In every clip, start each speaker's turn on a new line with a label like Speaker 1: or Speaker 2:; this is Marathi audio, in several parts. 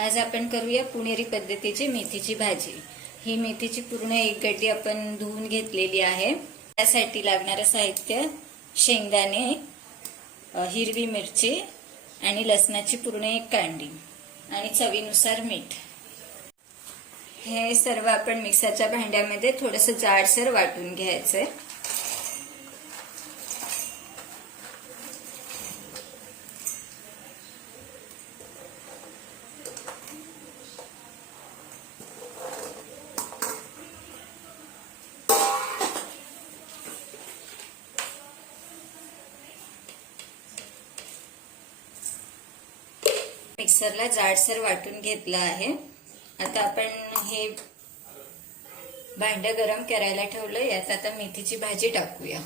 Speaker 1: आज आपण करूया पुणेरी पद्धतीची मेथीची भाजी. ही मेथीची पूर्ण एक गड्डी आपण धुवून घेतलेली आहे. त्यासाठी लागणारं साहित्य शेंगदाणे हिरवी मिरची आणि लसणाची पूर्ण एक कांडी आणि चवीनुसार मीठ. हे सर्व आपण मिक्सरच्या भांड्यामध्ये थोडंसं जाडसर वाटून घ्यायचंय. मिक्सरला जाडसर वाटून घेतलं आहे. आता आपण हे भांड गरम करायला ठेवलं यात आता मेथीची भाजी टाकूया.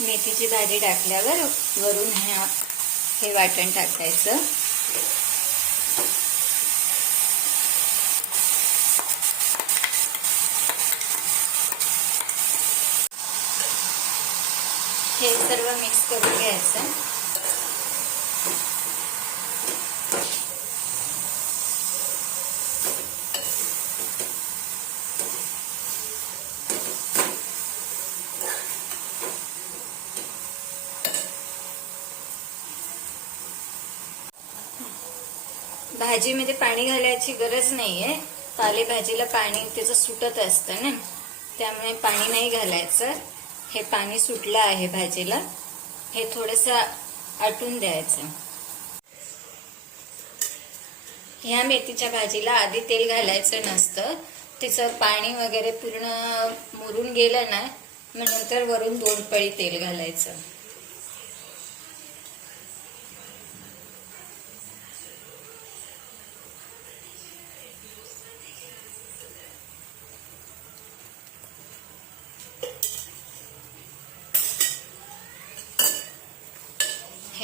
Speaker 1: मेथीची भाजी टाकल्यावर वरून ह्या हे वाटण टाकायचं. हे सर्व मिक्स करून घ्यायचं. भाजीमध्ये पाणी घालायची गरज नाहीये. पालेभाजीला पाणी त्याचं सुटत असतं ना. त्यामुळे पाणी नाही घालायचं. हे पाणी सुटलं आहे भाजीला. हे थोडस आटून द्यायचं. ह्या मेथीच्या भाजीला आधी तेल घालायचं नसतं. तिचं पाणी वगैरे पूर्ण मुरून गेलं ना मग नंतर वरून दोन पळी तेल घालायचं.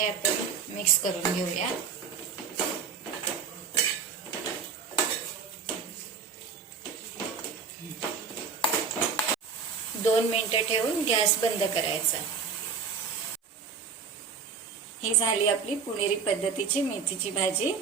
Speaker 1: हे आपण मिक्स करून घेऊया. दोन मिनिटं ठेवून गॅस बंद करायचा. ही झाली आपली पुणेरी पद्धतीची मेथीची भाजी.